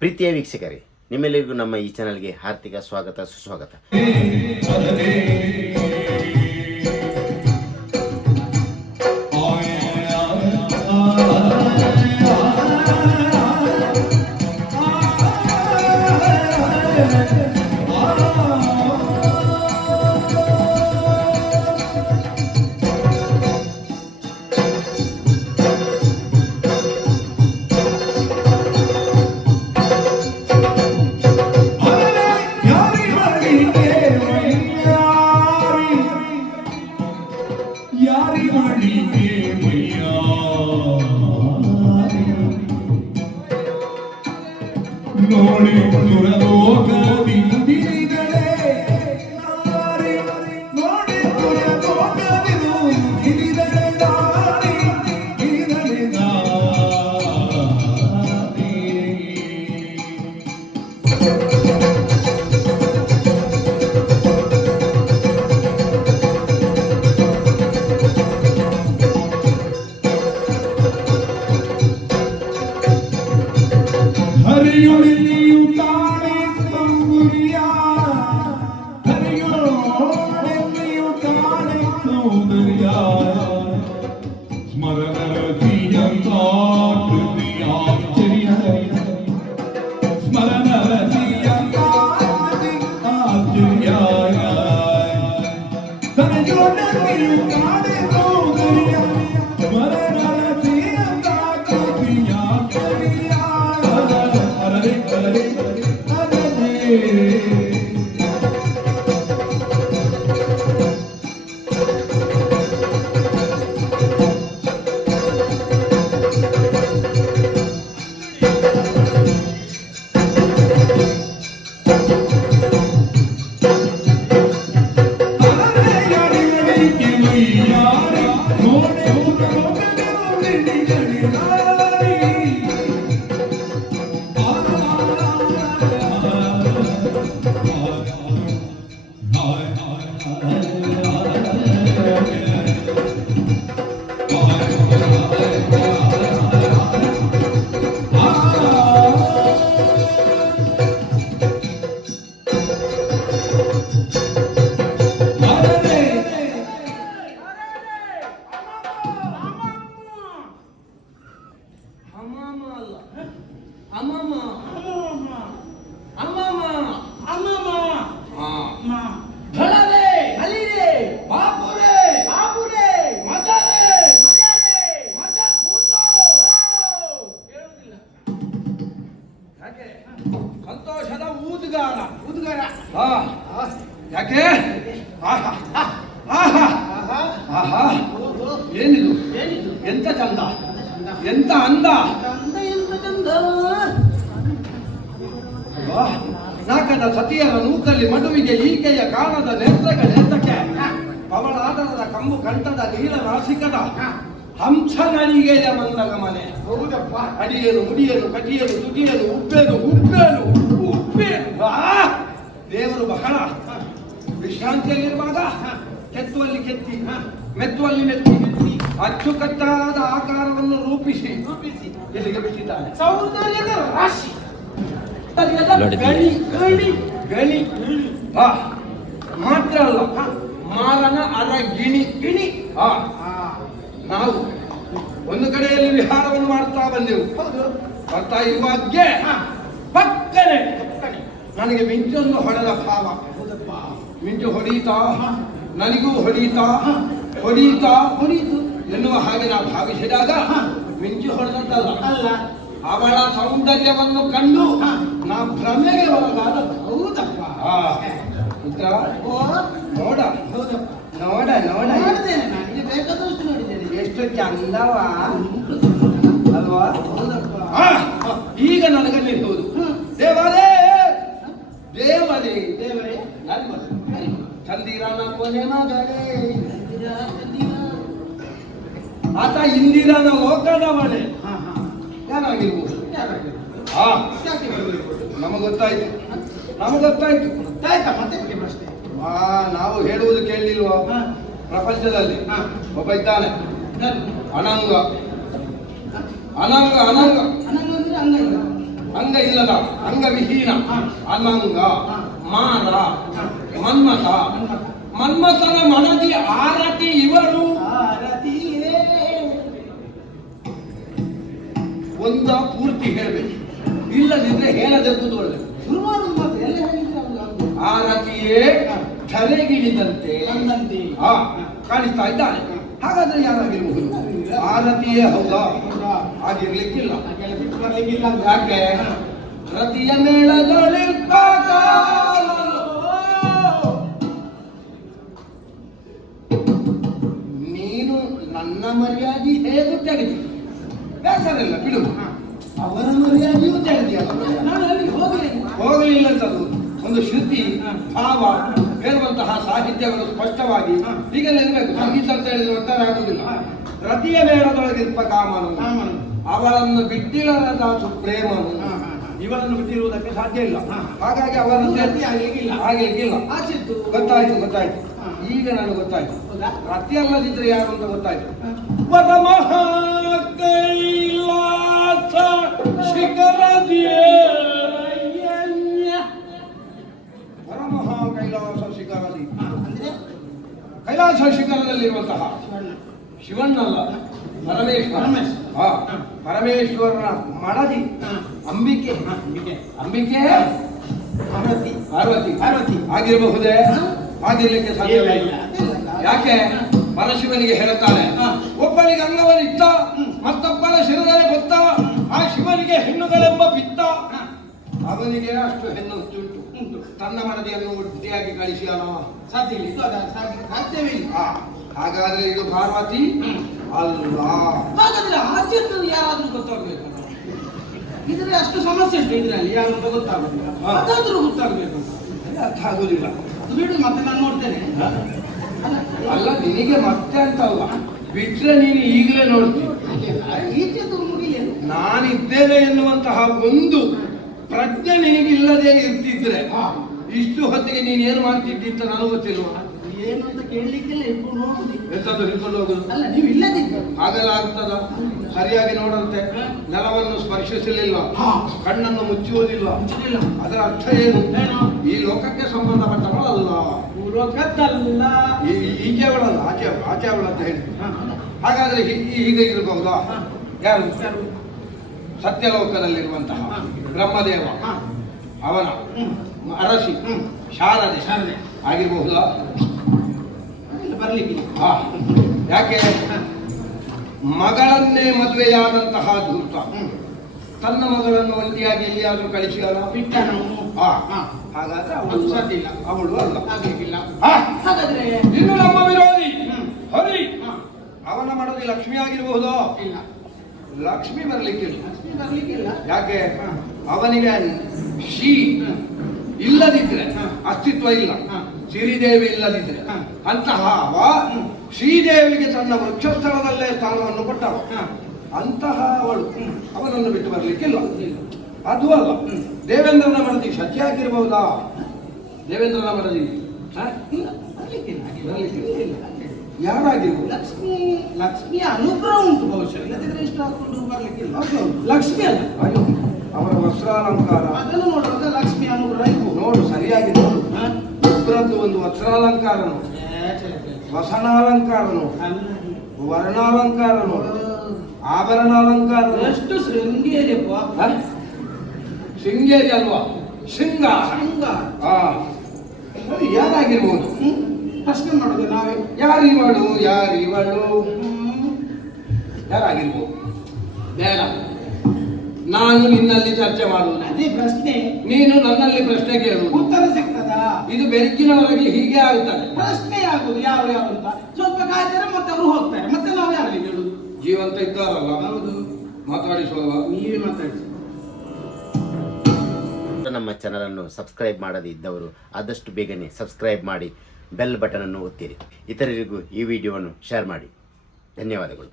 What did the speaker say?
ಪ್ರೀತಿಯ ವೀಕ್ಷಕರೇ ನಿಮ್ಮೆಲ್ಲರಿಗೂ ನಮ್ಮ ಈ ಚಾನಲ್ಗೆ ಹಾರ್ದಿಕ ಸ್ವಾಗತ ಸುಸ್ವಾಗತ. sol en tu boca स्म you स्म आया ಅಮ್ಮಮ್ಮ. ಅಮ್ಮಮ್ಮ. ಅಮ್ಮಮ್ಮ. ಹಾ ಧಳರೆ ಹಲಿರೆ ಬಾಪುರೆ ಬಾಪುರೆ ಮಜಾರೆ ಮಜಾರೆ ಮಜಾ ಕೂತು ಕೇಳುವುದಿಲ್ಲ ಯಾಕೆ? ಸಂತೋಷದ ಊದುಗಾರ. ಊದುಗಾರ? ಹಾ ಯಾಕೆ? ಆಹಾ ಆಹಾ ಆಹಾ ಏನಿದು? ಎಂತ ಚಂದ? ಎಂತ ಅಂದ? ನಾಕದ ಸತಿಯರ ನೂಕಲ್ಲಿ ಮಡುವಿಗೆ ಈಕೆಯ ಕಾಣದ ನೇತ್ರಗಳೆಂತಕ್ಕೆ ಅವಳ ಆದರದ ಕಂಬು ಕಂಠದ ನೀಲ ನಾಸಿಕದ ಹಂಸನಡಿಗೆಯ ಮಂದಗ ಮನೆ ಹೌದಪ್ಪ. ಅಡಿಯನು ಮುಡಿಯನು ಕಟಿಯನು ತುಟಿಯನು ಉಪ್ಪೇನು ಉಪ್ಪೇನು ಉಪ್ಪೇನು! ದೇವರು ಬಹಳ. ವಿಶ್ರಾಂತಿಯಲ್ಲಿರುವಾಗ ಕೆತ್ತುವಲ್ಲಿ ಕೆತ್ತಿ ಮೆತ್ತುವಲ್ಲಿ ಮೆತ್ತಿ ಅಚ್ಚುಕಟ್ಟಾದ ಆಕಾರವನ್ನು ರೂಪಿಸಿ ರೂಪಿಸಿ. ಎಲ್ಲಿಗೆ ಬಿಟ್ಟಿದ್ದಾನೆ? ಸೌಂದರ್ಯದ ರಾಶಿ. ಗಣಿ ಗಣಿ. ಗಣಿ. ಹಾ ಮಾತ್ರ ಅಲ್ಲ ಮಾರನ ಅರ ಗಿಣಿ. ಗಿಣಿ. ಆ ನಾವು ಒಂದು ಕಡೆಯಲ್ಲಿ ವಿಹಾರವನ್ನು ಮಾಡ್ತಾ ಬಂದೆವು. ಹೌದು. ಬರ್ತಾ ಇರುವಾಗೆ ಪಕ್ಕನೆ. ನನಗೆ ಮಿಂಚೊಂದು ಹೊಡೆದ ಭಾವ. ಹೌದಪ್ಪ. ಮಿಂಚು ಹೊಡೀತಾ ನನಗೂ ಹೊಡೀತಾ ಹೊಡೀತಾ ಹೊಡೀತು ಎನ್ನುವ ಹಾಗೆ ನಾ ಭಾವಿಸಿದಾಗ ಮಿಂಚು ಹೊಡೆದಂತಲ್ಲ. ಅಲ್ಲ. ಅವಳ ಸೌಂದರ್ಯವನ್ನು ಕಂಡು ನಾ ಭ್ರಮೆಗೆ ಒಳಗಾದ ಹೌದಪ್ಪ. ಓ. ನೋಡ. ಹೌದಪ್ಪ. ನೋಡ ನೋಡ. ನೋಡಿದ್ದೇನೆ ನನಗೆ ಬೇಕಾದಷ್ಟು ನೋಡಿದ್ದೇನೆ. ಎಷ್ಟು ಚಂದವ. ಅಲ್ವಾ? ಹೌದಪ್ಪ. ಈಗ ನನಗಲ್ಲಿ ಹೌದು ದೇವರೇ ಆತ ಇಂದಿರಾನ ಹಾ ಹಾ. ಯಾರಾಗಿರ್ಬೋದು? ನಮಗ್ ಗೊತ್ತಾಯ್ತು. ನಮಗ್ ಗೊತ್ತಾಯ್ತು. ಆಯ್ತಾ ಮತ್ತೆ ಪ್ರಶ್ನೆ ನಾವು ಹೇಳುವುದು ಕೇಳಿಲ್ವ? ಹಾ. ಪ್ರಪಂಚದಲ್ಲಿ. ಒಬ್ಬ ಇದ್ದಾನೆ. ಅನಂಗ. ಅನಂಗ ಅನಂಗ. ಅನಂಗ ಅಂಗ ಇಲ್ಲದ ಅಂಗವಿಹೀನ. ಅನಂಗ ಮಾರ ಮನ್ಮಥ. ಮನ್ಮಥನ ಮನದಿ ಆರತಿ ಇವರು. ಒಂದ ಪೂರ್ತಿ ಹೇಳಬೇಕು. ಇಲ್ಲದಿದ್ರೆ ಹೇಳದೆ ಆರತಿಯೇ ಧರೆಗಿಳಿದಂತೆ ಕಾಣಿಸ್ತಾ ಇದ್ದಾನೆ. ಹಾಗಾದ್ರೆ ಯಾರಾಗಿರ್ಬಹುದು ಆರತಿಯೇ ಹೌದಾ? ಆಗಿರ್ಲಿಕ್ಕಿಲ್ಲ. ಯಾಕೆ? ರತಿಯ ಮೇಳದಲ್ಲಿರ್ಪಾಗ ಮರ್ಯಾದೆ ಹೇಗೂ ತೆಗೆದು? ಬೇಸರಲ್ಲ ಬಿಡು. ಅವರ ಮರ್ಯಾದೆಯೂ ತೆಗೆದಿಯಲ್ಲ ನಾನು ಅಲ್ಲಿಗೆ ಹೋಗಲಿ ಹೋಗಲಿಲ್ಲ ಅಂತದ್ದು ಒಂದು ಶ್ರುತಿ ಭಾವ ಹೇಳುವಂತಹ ಸಾಹಿತ್ಯಗಳು ಸ್ಪಷ್ಟವಾಗಿ ಈಗ ಇರಬೇಕು. ಸಂಗೀತ ಅಂತ ಹೇಳಿದ್ರೆ ಒಟ್ಟಾರೆ ಆಗುದಿಲ್ಲ. ರತಿಯ ಮೇಳದೊಳಗಿರ್ಪ ಕಾಮನು. ಅವರನ್ನು ಅವಳನ್ನು ಬಿಟ್ಟಿಲ್ಲದ ಪ್ರೇಮನು. ಇವರನ್ನು ಬಿಟ್ಟಿರುವುದಕ್ಕೆ ಸಾಧ್ಯ ಇಲ್ಲ. ಹಾಗಾಗಿ ಅವರ ಇಲ್ಲ ಹಾಗೆ ಇಲ್ಲ ಗೊತ್ತಾಯ್ತು ಗೊತ್ತಾಯ್ತು. ಈಗ ನನಗೆ ಗೊತ್ತಾಯ್ತು? ರತಿ ಅಲ್ಲದಿದ್ರೆ ಯಾರು ಅಂತ ಗೊತ್ತಾಯ್ತು. ಪದ ಕೈಲಾಸ ಶಿಖರದಿಯೇ ಕೈಲಾಸ ಶಿಖರದಿ. ಕೈಲಾಸ ಶಿಖರದಲ್ಲಿರುವಂತಹ ಶಿವಣ್ಣ. ಶಿವಣ್ಣಲ್ಲ ಪರಮೇಶ್ವರ. ಹಾ, ಪರಮೇಶ್ವರನ ಮಡದಿ. ಅಂಬಿಕೆ. ಅಂಬಿಕೆ. ಅಂಬಿಕೆ? ಪಾರ್ವತಿ. ಪಾರ್ವತಿ. ಪಾರ್ವತಿ. ಆಗಿರಬಹುದೇ. ಆಗಿರ್ಲಿಕ್ಕೆ ಸಾಧ್ಯವೇ ಸಾಧ್ಯವಿಲ್ಲ ಇಲ್ಲ. ಯಾಕೆ ಪರಶಿವನಿಗೆ ಹೇಳುತ್ತಾಳೆ ಹಾ. ಒಬ್ಬನಿಗೆ ಅಂಗವನಿತ್ತ ಹ್ಮ್. ಮತ್ತೊಬ್ಬನ ಶಿರದಲ್ಲಿ ಗೊತ್ತ ಆ ಶಿವನಿಗೆ ಹೆಣ್ಣುಗಳೆಂಬ ಬಿತ್ತ. ಅವನಿಗೆ ಅಷ್ಟು ಹೆಣ್ಣು ಉಂಟು ಉಂಟು. ತನ್ನ ಮನದಿಯನ್ನು ಒಟ್ಟಿಯಾಗಿ ಕಳಿಸಿಯಾನ ಸಾಧ್ಯ ಇಲ್ಲ ಸಾಧ್ಯವೇ ಇಲ್ಲ ಹಾಗಾದ್ರೆ ಇದು ಪಾರ್ವತಿ. ಅಲ್ಲ ಹಾಗಾದ್ರೆ ಯಾರಾದ್ರೂ ಗೊತ್ತಾಗ್ಬೇಕು ಇದ್ರೆ ಅಷ್ಟು ಸಮಸ್ಯೆ ಉಂಟು ಇದರಲ್ಲಿ ಯಾರು ಗೊತ್ತಾಗುದಿಲ್ಲ. ಅದಾದ್ರೂ ಗೊತ್ತಾಗ್ಬೇಕು ಅರ್ಥ ಆಗುದಿಲ್ಲ ಬಿಡು ಮತ್ತೆ ನಾನು ನೋಡ್ತೇನೆ. ಅಲ್ಲ, ನಿನಗೆ ಮತ್ತೆ ಅಂತ ಅಲ್ಲ. ಬಿಟ್ರೆ ನೀನು ಈಗಲೇ ನೋಡ್ತೀನಿ ನಾನಿದ್ದೇನೆ ಎನ್ನುವಂತಹ ಒಂದು ಪ್ರಜ್ಞೆ ನಿನಗಿಲ್ಲದೆ ಇರ್ತಿದ್ರೆ ಇಷ್ಟು ಹೊತ್ತಿಗೆ ನೀನು ಏನು ಮಾಡ್ತಿದ್ದಿ ಅಂತ ನನಗೆ ಗೊತ್ತಿಲ್ವಾ? ಏನು ಅಂತ ಕೇಳಲಿಕ್ಕೆಲ್ಲ ಇಟ್ಕೊಂಡು ಹೋಗುದು ಎಂತದ್ದು ಹಿಡ್ಕೊಂಡು ಹೋಗುದು? ಅಲ್ಲ ನೀವು ಇಲ್ಲದಿದ್ದರು. ಹಾಗೆಲ್ಲ ಆಗ್ತದ? ಸರಿಯಾಗಿ ನೋಡಂತೆ. ನೆಲವನ್ನು ಸ್ಪರ್ಶಿಸಲಿಲ್ಲ. ಕಣ್ಣನ್ನು ಮುಚ್ಚುವುದಿಲ್ಲ. ಅದರ ಅರ್ಥ ಏನು? ಈ ಲೋಕಕ್ಕೆ ಸಂಬಂಧಪಟ್ಟವಳಲ್ಲ ಪೂರ್ವಕದ್ದಲ್ಲ ಈಚೆ ಅವಳಲ್ಲ ಆಚೆ ಅವಳು, ಆಚೆ ಅವಳು ಅಂತ ಹೇಳಿ ಹಾ, ಹಾ. ಹಾಗಾದ್ರೆ ಹೀಗೆ ಇರಬಹುದಾ. ಯಾರು? ಸತ್ಯಲೋಕದಲ್ಲಿರುವಂತಹ ಬ್ರಹ್ಮದೇವ. ಅವನ. ಅರಸಿ. ಶಾರದೆ ಶಾರದೆ. ಆಗಿರಬಹುದಾ ಬರಲಿಕ್ಕೆ ಹಾ. ಯಾಕೆ. ಮಗಳನ್ನೇ ಮದುವೆಯಾದಂತಹ ಧೂರ್ತ. ತನ್ನ ಮಗಳನ್ನು ಒಂಟಿಯಾಗಿ ಕಳಿಸಿ ಅಲ್ಲ ಬಿಟ್ಟ ನಾವು ಹಾ. ಹಾಗಾದ್ರೆ ಅವಳು ಸಾಧ್ಯ ಇಲ್ಲ ಅವಳು ಅಲ್ಲ. ಆಗ್ಲಿಕ್ಕಿಲ್ಲ. ಹಾಗಾದ್ರೆ ಇನ್ನು ನಮ್ಮ ವಿರೋಧಿ. ಹರಿ. ಅವನ ಮಡದಿ ಲಕ್ಷ್ಮಿ ಆಗಿರಬಹುದು? ಇಲ್ಲ. ಲಕ್ಷ್ಮಿ ಬರ್ಲಿಕ್ಕಿಲ್ಲ. ಲಕ್ಷ್ಮಿ ಬರ್ಲಿಕ್ಕಿಲ್ಲ. ಯಾಕೆ? ಅವನಿಗೆ ಶ್ರೀ ಇಲ್ಲದಿದ್ದರೆ ಇಲ್ಲದಿದ್ರೆ ಅಸ್ತಿತ್ವ ಇಲ್ಲ. ಸಿರಿದೇವಿ ಇಲ್ಲದಿದ್ರೆ. ಅಂತಹ. ಶ್ರೀದೇವಿಗೆ ತನ್ನ ವೃಕ್ಷಸ್ಥಳದಲ್ಲೇ ಸ್ಥಾನವನ್ನು ಕೊಟ್ಟವ. ಅಂತಹ ಅವಳು. ಅವನನ್ನು ಬಿಟ್ಟು ಬರಲಿಕ್ಕಿಲ್ಲ. ಅದು ಅಲ್ಲ. ದೇವೇಂದ್ರನ ಮಡದಿ ಸತ್ಯ ಆಗಿರಬಹುದಾ ದೇವೇಂದ್ರನ. ಇಲ್ಲ. ಯಾರಾಗಿರ್ಬೋದು ಲಕ್ಷ್ಮಿ ಲಕ್ಷ್ಮಿಯ ಅನುಗ್ರಹ ಉಂಟು ಬಹುಶಃ ಇಲ್ಲದಿದ್ರೆ ಇಷ್ಟ ಹಾಕೊಂಡು ಬರ್ಲಿಕ್ಕಿಲ್ಲ. ಲಕ್ಷ್ಮಿ ಅಲ್ಲ ಅಯ್ಯೋ ಅವರ ವಸ್ತ್ರಾಲಂಕಾರ ಅದನ್ನು ನೋಡುವಾಗ ಲಕ್ಷ್ಮಿ ಅನುಗ್ರಹ ಇರ್ಬೋದು ನೋಡು ಸರಿಯಾಗಿ ನೋಡು ಹಾ? ಒಂದು ವಸ್ತ್ರಾಲಂಕಾರ ನೋಡು. ವಸನಾಲಂಕಾರ ನೋಡು. ವರ್ಣಾಲಂಕಾರ ನೋಡು ಆಭರಣಾಲಂಕಾರ ಎಷ್ಟು ಶೃಂಗೇರಿಯಪ್ಪ? ಶೃಂಗೇರಿ ಅಲ್ವಾ ಶೃಂಗ. ಶೃಂಗಾರ ಆ ಯಾರಾಗಿರ್ಬೋದು? ಪ್ರಶ್ನೆ ಮಾಡೋದು ನಾವೇ. ಯಾರಿವಳು? ಯಾರಿವಳು. ಯಾರಾಗಿರ್ಬೋದು? ಬೇಡ. ನಾನು ನಿನ್ನಲ್ಲಿ ಚರ್ಚೆ ಮಾಡುವುದು. ಅದೇ ಪ್ರಶ್ನೆ. ನೀನು ನನ್ನಲ್ಲಿ ಪ್ರಶ್ನೆ ಕೇಳು ಉತ್ತರ ಸಿಗ್ತದ? ಇದು ಬೆಳಕಿನವರೆಗೆ ಹೀಗೆ ಆಗುತ್ತದೆ. ಪ್ರಶ್ನೆ ಆಗುದು ಯಾರು ಯಾರು ಅಂತ. ಸ್ವಲ್ಪ ಕಾಯ್ತಾರೆ ಮತ್ತೆ ಅವರು ಹೋಗ್ತಾರೆ. ಮತ್ತೆ ನಾವು ಯಾರಿಗೆ ಹೇಳುದು ಜೀವಂತ ಇದ್ದಾರಲ್ಲ. ಹೌದು. ಮಾತಾಡಿಸುವ ನೀವೇ ಮಾತಾಡಿ ನಮ್ಮ ಚಾನಲನ್ನು ಸಬ್ಸ್ಕ್ರೈಬ್ ಮಾಡದೇ ಇದ್ದವರು ಆದಷ್ಟು ಬೇಗನೆ ಸಬ್ಸ್ಕ್ರೈಬ್ ಮಾಡಿ ಬೆಲ್ ಬಟನನ್ನು ಒತ್ತಿರಿ. ಇತರರಿಗೂ ಈ ವಿಡಿಯೋವನ್ನು ಶೇರ್ ಮಾಡಿ. ಧನ್ಯವಾದಗಳು.